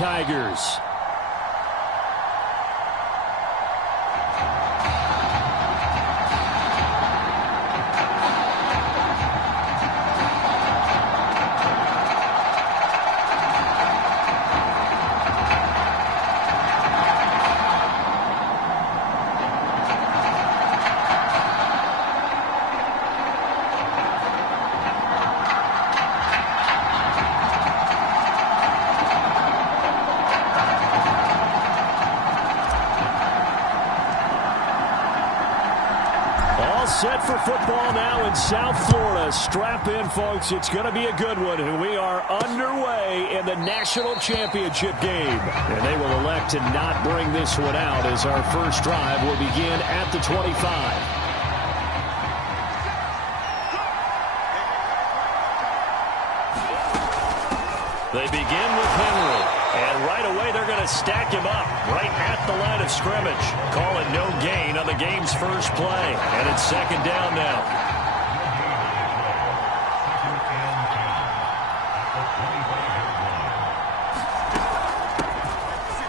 Tigers. Set for football now in South Florida. Strap in, folks. It's going to be a good one. And we are underway in the national championship game. And they will elect to not bring this one out as our first drive will begin at the 25. They begin with Henry. And right away, they're going to stack him up right at the line of scrimmage. Call it no gain on the game's first play. And it's second down now.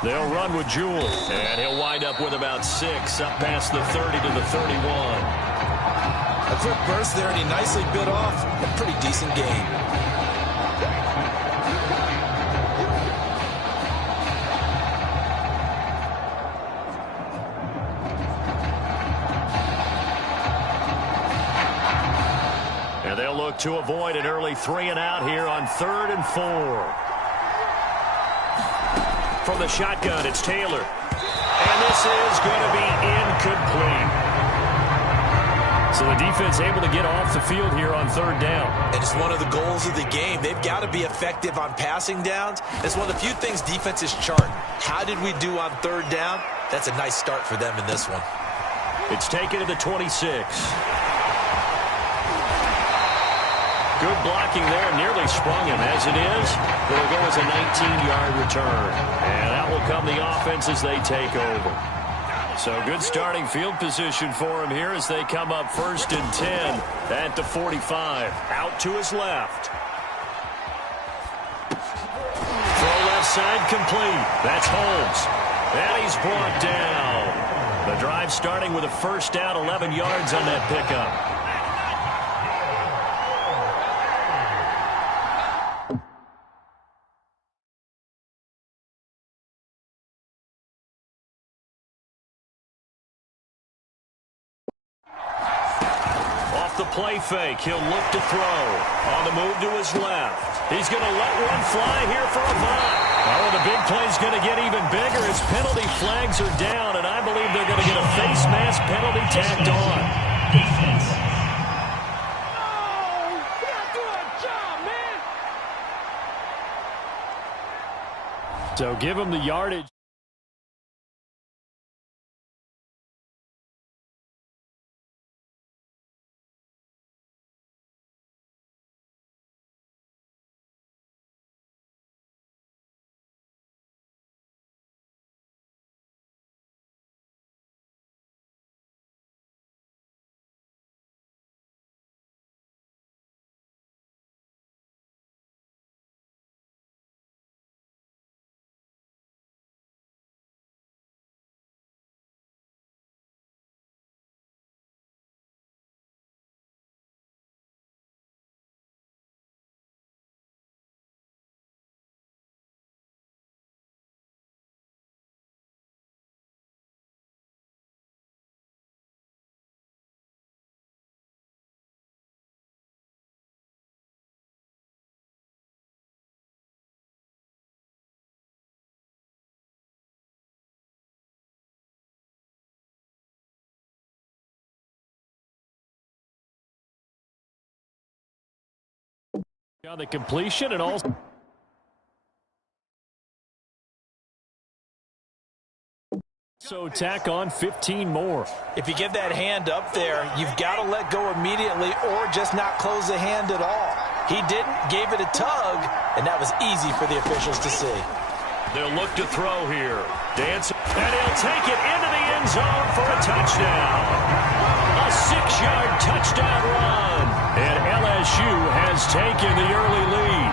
They'll run with Jewell. And he'll wind up with about 6 up past the 30 to the 31. A quick burst there, and he nicely bit off a pretty decent game. To avoid an early 3-and-out here on 3rd and 4. From the shotgun, it's Taylor. And this is going to be incomplete. So the defense able to get off the field here on 3rd down. And it's one of the goals of the game. They've got to be effective on passing downs. It's one of the few things defenses chart. How did we do on 3rd down? That's a nice start for them in this one. It's taken to the 26. Good blocking there, nearly sprung him. As it is, it'll go as a 19-yard return. And that will come the offense as they take over. So good starting field position for him here as they come up 1st and 10 at the 45. Out to his left. Throw left side complete. That's Holmes. And he's brought down. The drive starting with a first down, 11 yards on that pickup. Play fake. He'll look to throw. On the move to his left. He's going to let one fly here for a ball. Oh, the big play's going to get even bigger as penalty flags are down, and I believe they're going to get a face mask penalty tacked on. So give him the yardage. On the completion and also tack on 15 more. If you give that hand up there, you've got to let go immediately or just not close the hand at all. He didn't, gave it a tug, and that was easy for the officials to see. They'll look to throw here. Dance, and he'll take it into the end zone for a touchdown. A 6-yard touchdown run. And LSU has taken the early lead.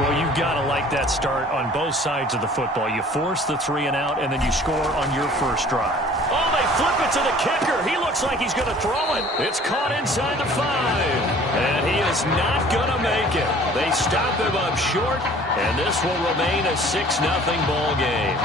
Well, you've got to like that start on both sides of the football. You force the 3 and out, and then you score on your first drive. Oh, they flip it to the kicker. He looks like he's going to throw it. It's caught inside the 5. And he is not going to make it. They stop him up short, and this will remain a 6-0 ball game.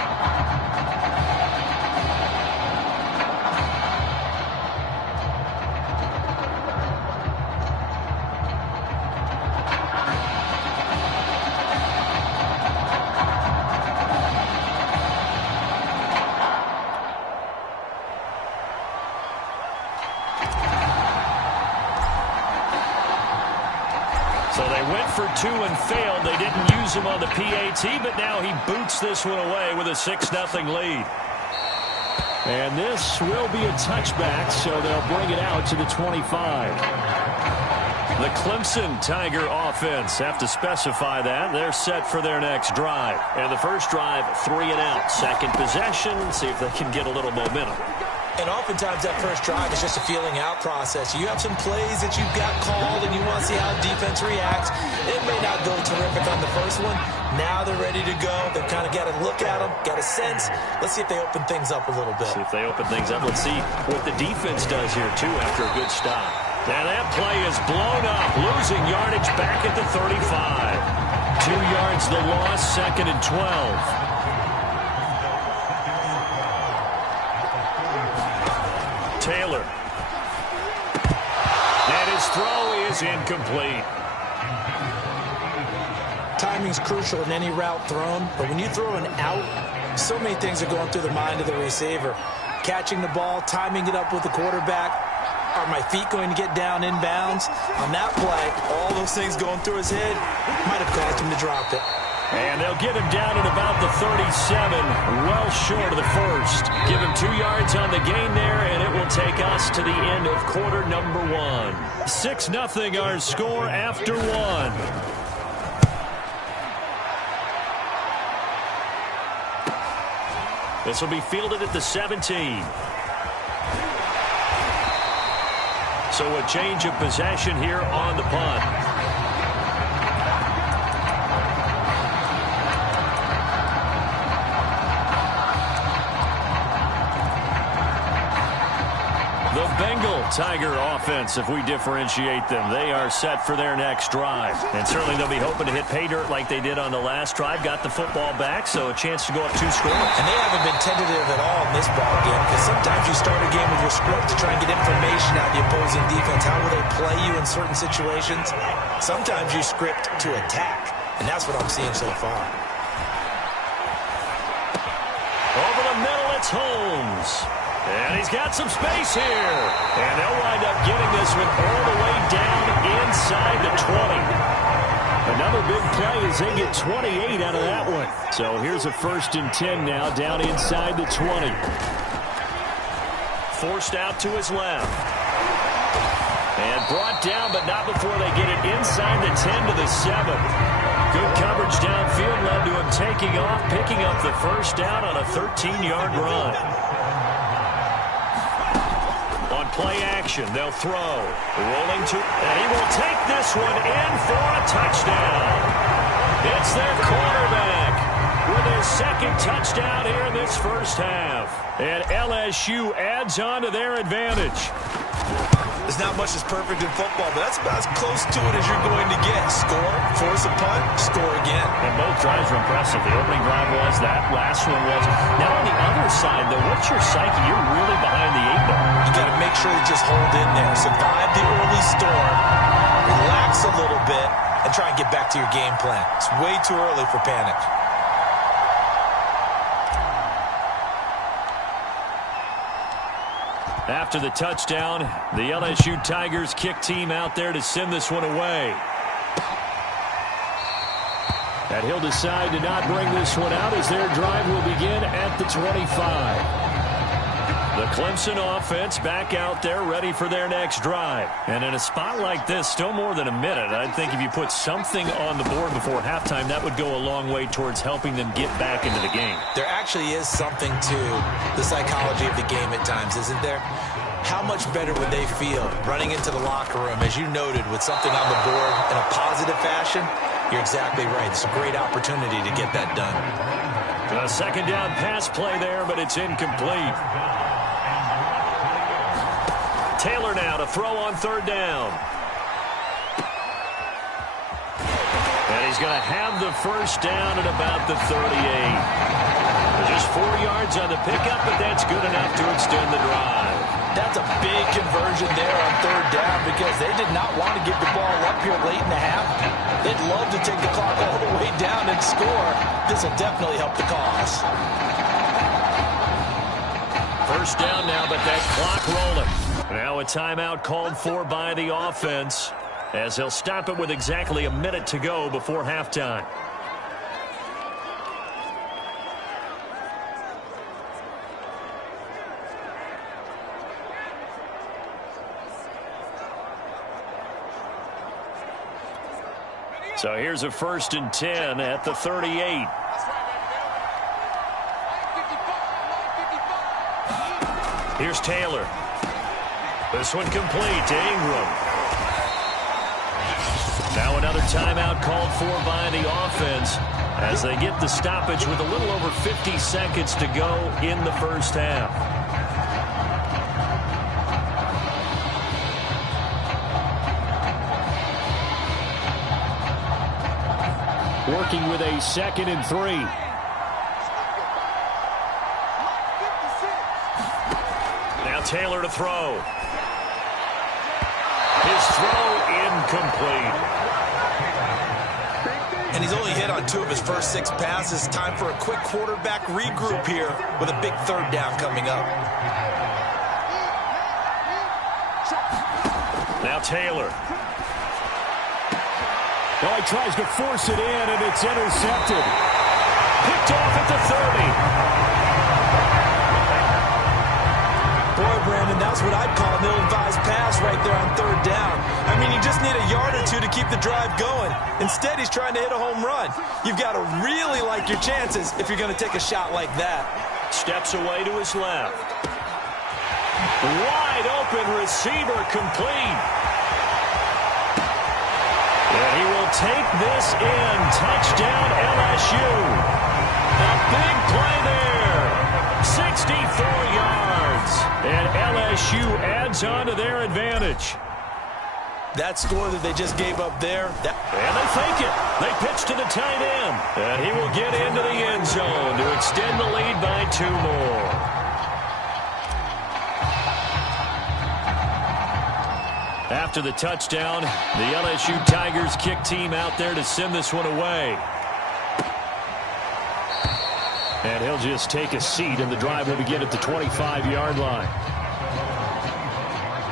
So they went for 2 and failed. They didn't use him on the PAT, but now he boots this one away with a 6-0 lead. And this will be a touchback, so they'll bring it out to the 25. The Clemson Tiger offense have to specify that. They're set for their next drive. And the first drive, 3 and out. Second possession, see if they can get a little momentum. And oftentimes that first drive is just a feeling out process. You have some plays that you've got called and you want to see how the defense reacts. It may not go terrific on the first one. Now they're ready to go. They've kind of got to look at them, got a sense. Let's see if they open things up a little bit. See if they open things up. Let's see what the defense does here, too, after a good stop. And that play is blown up, losing yardage back at the 35. 2 yards the loss, 2nd and 12. Taylor. And his throw is incomplete. Timing's crucial in any route thrown, but when you throw an out, so many things are going through the mind of the receiver. Catching the ball, timing it up with the quarterback. Are my feet going to get down inbounds? On that play, all those things going through his head might have caused him to drop it. And they'll get him down at about the 37, well short of the first. Give him 2 yards on the gain there, and it will take us to the end of quarter number 1. 6-0 our score after 1. This will be fielded at the 17. So a change of possession here on the punt. The Bengal Tiger offense, if we differentiate them, they are set for their next drive. And certainly they'll be hoping to hit pay dirt like they did on the last drive. Got the football back, so a chance to go up 2 scores. And they haven't been tentative at all in this ball game, because sometimes you start a game with your script to try and get information out of the opposing defense. How will they play you in certain situations? Sometimes you script to attack, and that's what I'm seeing so far. Over the middle, it's Holmes. And he's got some space here. And they'll wind up getting this one all the way down inside the 20. Another big play as they get 28 out of that one. So here's a 1st and 10 now down inside the 20. Forced out to his left. And brought down, but not before they get it inside the 10 to the 7. Good coverage downfield led to him taking off, picking up the first down on a 13-yard run. Play action. They'll throw. Rolling to, and he will take this one in for a touchdown. It's their quarterback with his 2nd touchdown here in this first half. And LSU adds on to their advantage. There's not much that's perfect in football, but that's about as close to it as you're going to get. Score, force a punt, score again. And both drives were impressive. The opening drive was, that last one was. Now on the other side, though, what's your psyche? You're really behind the 8 ball. You got to make sure you just hold in there. Survive the early storm, relax a little bit, and try and get back to your game plan. It's way too early for panic. After the touchdown, the LSU Tigers kick team out there to send this one away. And he'll decide to not bring this one out as their drive will begin at the 25. The Clemson offense back out there ready for their next drive. And in a spot like this, still more than a minute, I think if you put something on the board before halftime, that would go a long way towards helping them get back into the game. There actually is something to the psychology of the game at times, isn't there? How much better would they feel running into the locker room, as you noted, with something on the board in a positive fashion? You're exactly right. It's a great opportunity to get that done. A second down pass play there, but it's incomplete. Taylor now to throw on third down. And he's going to have the first down at about the 38. Just 4 yards on the pickup, but that's good enough to extend the drive. That's a big conversion there on third down because they did not want to give the ball up here late in the half. They'd love to take the clock all the way down and score. This will definitely help the cause. First down now, but that clock rolling. Now a timeout called for by the offense as they'll stop it with exactly a minute to go before halftime. So here's a 1st and 10 at the 38. Here's Taylor. This one complete to Ingram. Now another timeout called for by the offense as they get the stoppage with a little over 50 seconds to go in the first half. Working with a 2nd and 3. Now Taylor to throw. His throw incomplete. And he's only hit on 2 of his first 6 passes. Time for a quick quarterback regroup here with a big third down coming up. Now Taylor. Well, he tries to force it in, and it's intercepted. Picked off at the 30. Boy, Brandon, that's what I'd call an ill-advised pass right there on third down. I mean, you just need a yard or 2 to keep the drive going. Instead, he's trying to hit a home run. You've got to really like your chances if you're going to take a shot like that. Steps away to his left. Wide open receiver complete. And he will take this in. Touchdown LSU. A big play there. 64 yards. And LSU adds on to their advantage. That score that they just gave up there. And they fake it. They pitch to the tight end. And he will get into the end zone to extend the lead by 2 more. After the touchdown, the LSU Tigers kick team out there to send this one away. And he'll just take a seat, and the drive will begin at the 25-yard line.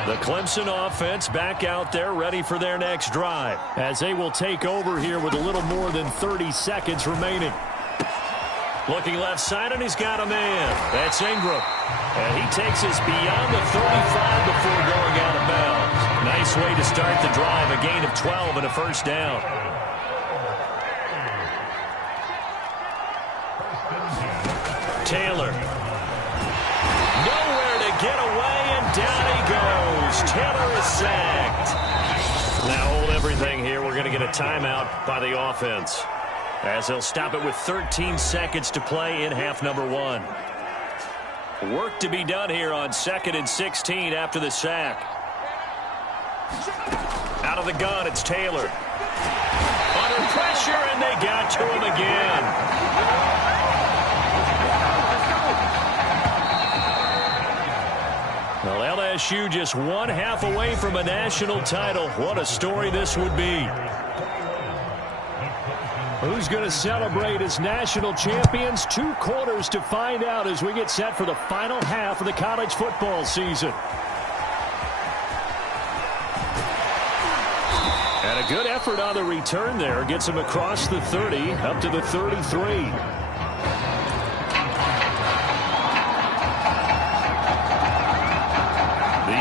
The Clemson offense back out there ready for their next drive as they will take over here with a little more than 30 seconds remaining. Looking left side, and he's got a man. That's Ingram. And he takes us beyond the 35 before going out of bounds. Nice way to start the drive, a gain of 12 and a first down. Taylor. Nowhere to get away, and down he goes. Taylor is sacked. Now hold everything here. We're going to get a timeout by the offense as they'll stop it with 13 seconds to play in half number 1. Work to be done here on 2nd and 16 after the sack. Out of the gun, it's Taylor. Under pressure, and they got to him again. Well, LSU just 1 half away from a national title. What a story this would be. Who's going to celebrate as national champions? 2 quarters to find out as we get set for the final half of the college football season. And a good effort on the return there. Gets him across the 30, up to the 33.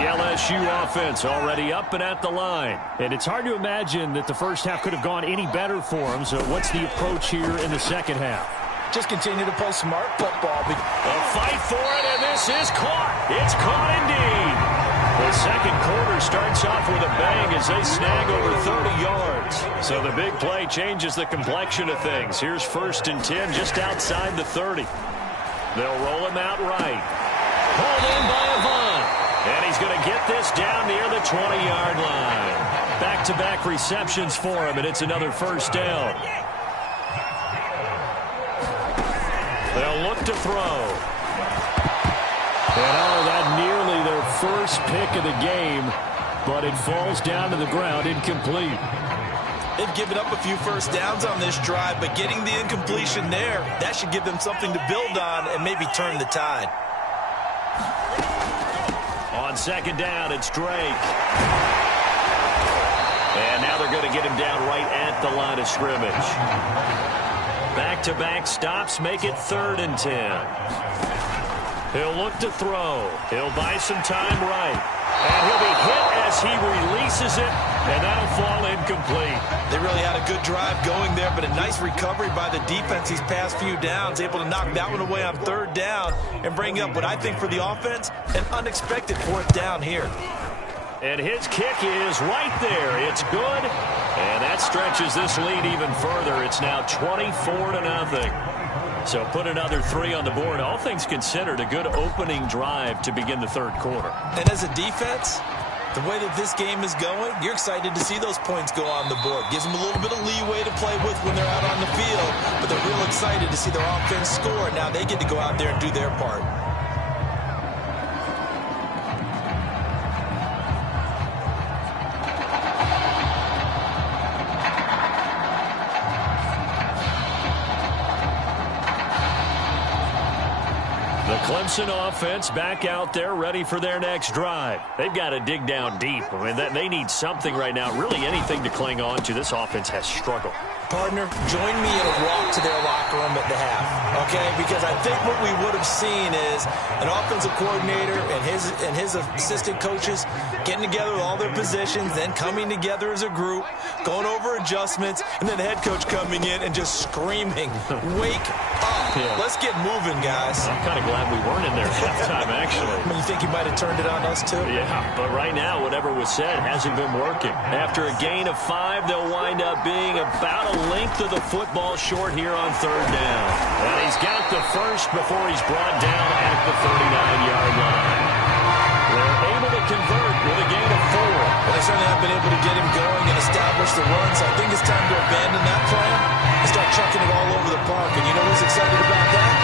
LSU offense already up and at the line. And it's hard to imagine that the first half could have gone any better for them. So what's the approach here in the second half? Just continue to play smart football. A fight for it, and this is caught. It's caught indeed. The second quarter starts off with a bang as they snag over 30 yards. So the big play changes the complexion of things. Here's 1st and 10 just outside the 30. They'll roll him out right. Pulled in by Avant. And he's going to get this down near the 20-yard line. Back-to-back receptions for him, and it's another 1st down. They'll look to throw. And that nearly their first pick of the game, but it falls down to the ground incomplete. They've given up a few 1st downs on this drive, but getting the incompletion there, that should give them something to build on and maybe turn the tide. On 2nd down, it's Drake. And now they're going to get him down right at the line of scrimmage. Back-to-back stops make it 3rd and 10. He'll look to throw. He'll buy some time right. And he'll be hit as he releases it, and that'll fall incomplete. They really had a good drive going there, but a nice recovery by the defense these past few downs, able to knock that one away on 3rd down and bring up what I think for the offense, an unexpected 4th down here. And his kick is right there. It's good, and that stretches this lead even further. It's now 24-0. So put another 3 on the board. All things considered, a good opening drive to begin the 3rd quarter. And as a defense, the way that this game is going, you're excited to see those points go on the board. Gives them a little bit of leeway to play with when they're out on the field, but they're real excited to see their offense score. Now they get to go out there and do their part. Clemson offense back out there ready for their next drive. They've got to dig down deep. I mean, they need something right now, really anything to cling on to. This offense has struggled. Partner, join me in a walk to their locker room at the half, okay? Because I think what we would have seen is an offensive coordinator and his assistant coaches getting together with all their positions, then coming together as a group, going over adjustments, and then the head coach coming in and just screaming, wake up. Yeah. Let's get moving, guys. I'm kind of glad we weren't in there at halftime, actually. I mean, you think he might have turned it on us, too? Yeah, but right now, whatever was said hasn't been working. After a gain of 5, they'll wind up being about a length of the football short here on 3rd down. And he's got the first before he's brought down at the 39-yard line. They're able to convert with a gain of 4. Well, they certainly have been able to get him going and establish the run, so I think it's time to abandon that plan and start chucking it all over the park. And you know who's excited about that?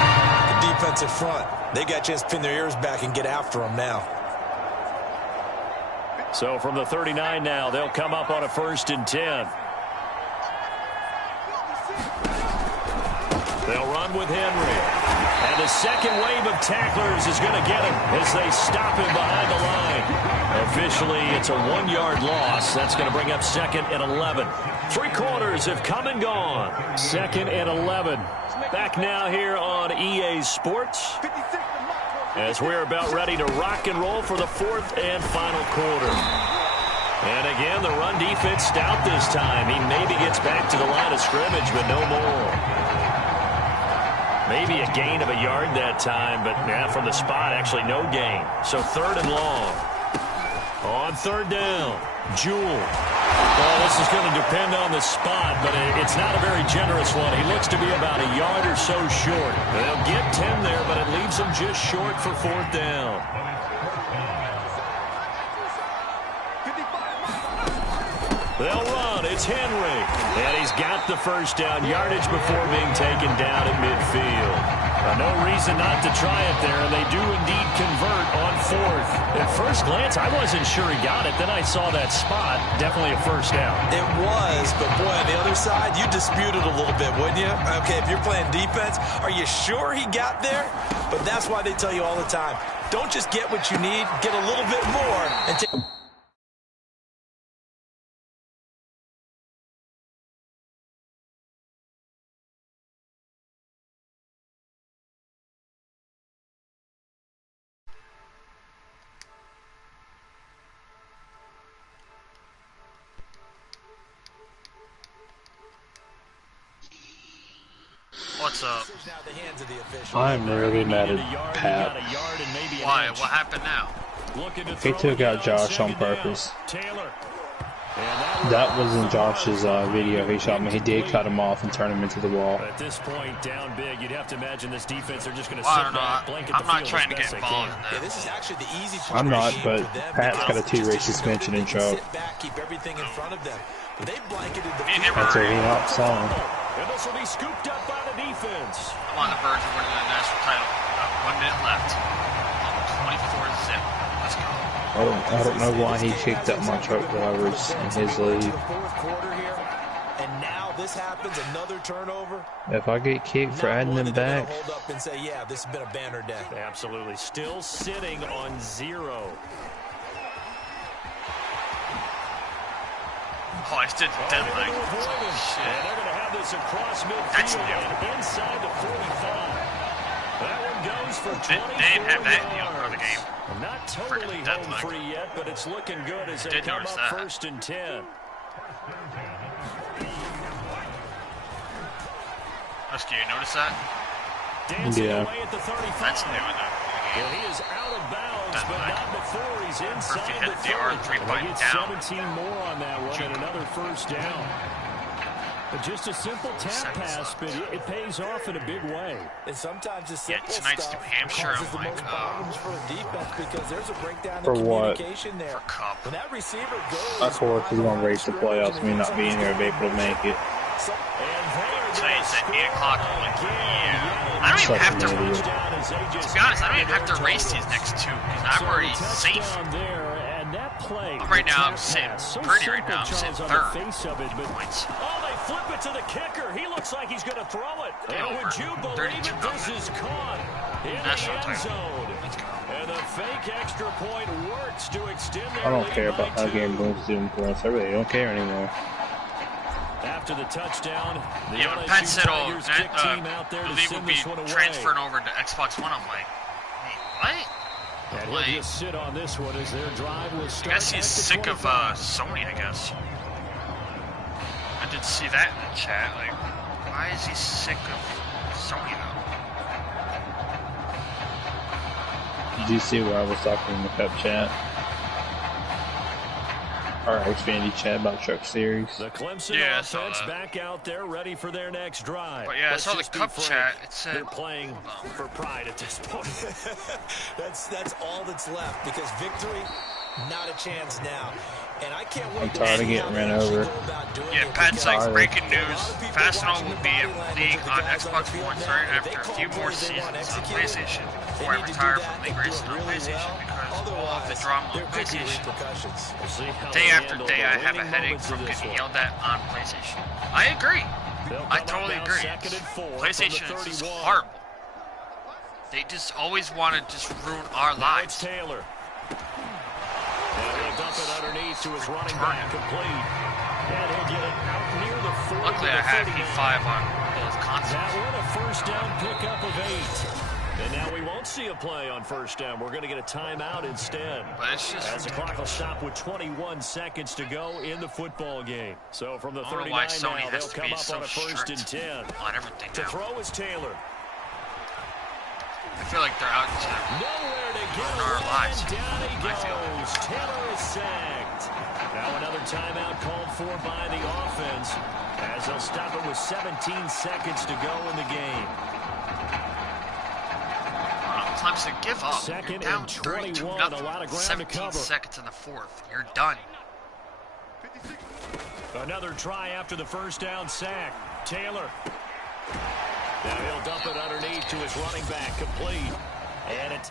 The defensive front. They got a chance to pin their ears back and get after him now. So from the 39 now, they'll come up on a 1st and 10. They'll run with Henry. And the second wave of tacklers is going to get him as they stop him behind the line. Officially, it's a 1-yard loss. That's going to bring up 2nd and 11. 3 quarters have come and gone. 2nd and 11. Back now here on EA Sports as we're about ready to rock and roll for the 4th and final quarter. And again, the run defense stout this time. He maybe gets back to the line of scrimmage, but no more. Maybe a gain of a yard that time, but from the spot, actually no gain. So 3rd and long. On 3rd down, Jewell. Well, this is going to depend on the spot, but it's not a very generous one. He looks to be about a yard or so short. They'll get 10 there, but it leaves him just short for 4th down. They'll run. It's Henry. And he's got the first down yardage before being taken down at midfield. No reason not to try it there, and they do indeed convert on 4th. At first glance, I wasn't sure he got it. Then I saw that spot. Definitely a first down. It was, but boy, on the other side, you dispute it a little bit, wouldn't you? Okay, if you're playing defense, are you sure he got there? But that's why they tell you all the time, don't just get what you need, get a little bit more and take... What's up? I'm really mad at Pat. Why? What happened now? He took out Josh on purpose. That wasn't Josh's video he shot me. He did cut him off and turn him into the wall. At this point, down big, you'd have to imagine this defense are just going to sit back, blanket the field. I'm not trying to get involved in that. This is actually the easy part. I'm not, but Pat's got a 2-race suspension in Chuck. Keep everything in front of them. They blanketed the field. That's a hot song. And this will be scooped up by the defense. I'm on the verge of winning the national title. 1 minute left. 24-zip. Let's go. I don't know why he kicked up my truck drivers in his league. And now this happens, another turnover. If I get kicked for adding them back, hold up and say, yeah, this has been a banner day. Absolutely, still sitting on 0. Oh, I stood the dead leg. Shit. And they're going to have this across midfield and inside the 45. That one goes for 24 They didn't have that in the other game. Not totally home free yet, but it's looking good as they come up first and 10. Husky, you notice that? Yeah. That's new in the game. Well, he is out of bounds, but not before he's inside the 30. The R3 button down. 17 more on that one and another first down. But just a simple tap pass, but it pays off in a big way. And sometimes it's simple tonight's New Hampshire, I'm like, for a defense because there's a breakdown for in what? communication there. For Cup. When that receiver goes, I thought he's going to race the playoffs, me not being here, be able to make it. Tonight's at 8 o'clock. I'm like, yeah. I don't even have to, to be honest, I don't even have to race these next two because I'm already safe. Right now, I'm sitting pretty right now. I'm sitting third. Points. Oh, they flip it to the kicker. He looks like he's going to throw it. And would you believe it? This is caught in the end zone. And the fake extra point works to extend their I don't care about how game moves zoom points. I really don't care anymore. After the touchdown, yeah, but Pat said, oh, the league will be transferring over to Xbox One. I'm like, hey, what? And he'll just sit on this one as their drive will start. I guess he's sick of Sony, I guess. I did see that in the chat. Like, why is he sick of Sony, though? Did you see what I was talking in the Cup chat? Our Xfinity chat about Truck Series. The Clemson offense back out there ready for their next drive. But yeah, I saw the Cup chat. It said they're playing for pride at this point. that's all that's left because victory, not a chance now. And I can't wait. I'm tired of getting ran over. Yeah, Pat's like, breaking news. Fastenal will be a league on Xbox One starting after a few more seasons on PlayStation before I retire from league racing on PlayStation because of the drama on PlayStation. Day after day, I have a headache from getting yelled at on PlayStation. I agree. I totally agree. PlayStation is horrible. They just always want to just ruin our lives. Taylor. He'll dump it underneath to his running back, complete. And he'll get it out near the 40. Luckily, I have E5 on those consoles. That one a first down pickup of 8. And now we won't see a play on first down. We're going to get a timeout instead. But it's just as the clock will stop with 21 seconds to go in the football game. So from the 39 now, they'll come up on a first and 10. On everything to throw is Taylor. I feel like they're out to nowhere to get our lives. Down he goes. Taylor is sacked. Now another timeout called for by the offense as they'll stop it with 17 seconds to go in the game. Clemson, give up. Second You're down and 21. 32-0. A lot of ground 17 to cover. seconds in the fourth. You're done. Another try after the first down sack. Taylor. Now he'll dump it underneath to his running back, complete. And it's...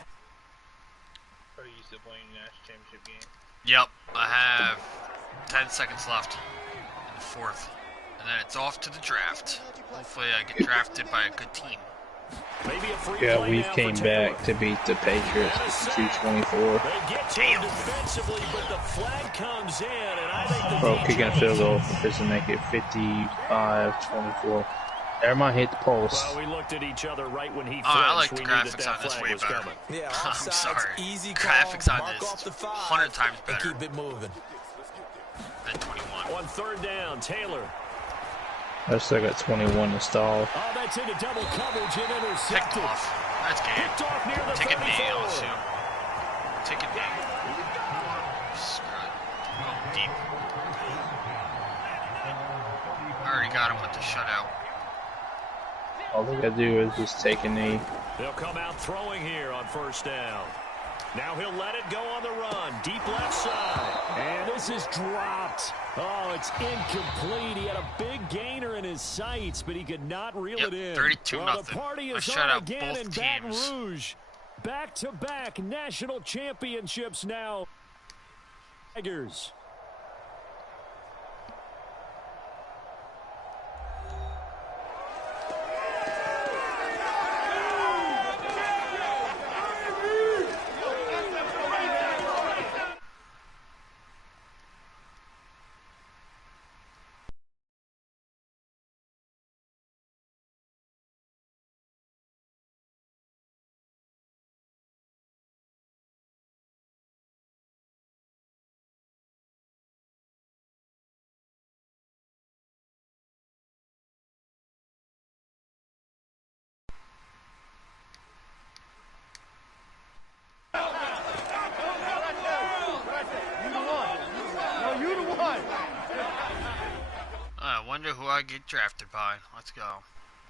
Are you still playing national championship game? Yep, I have 10 seconds left in the fourth. And then it's off to the draft. Hopefully I get drafted by a good team. Maybe a free yeah, we came back to beat the Patriots 2-24. Damn. But the flag comes in, and I think Bro, kicking a field goal to make it 55-24. Everybody hit the pulse. Well, we looked at each other right when he I like the graphics on this way better. Yeah, I'm sorry. Easy graphics on this is 100 times better. Keep it moving. Than 21. On third down, Taylor. I still got 21 installed. Oh, that's into double coverage and intercepted. Picked off. That's game. Picked off near the Ticket me, 34. LSU. taking me. Going deep. I already got him with the shutout. All they gotta do is just take a knee. They'll come out throwing here on first down. Now he'll let it go on the run. Deep left side. And this is dropped. Oh, it's incomplete. He had a big gainer in his sights, but he could not reel it in. 32-0. Well, the party is shut on out again both in Baton teams. Rouge. Back-to-back national championships now. Tigers. I wonder who I get drafted by. Let's go.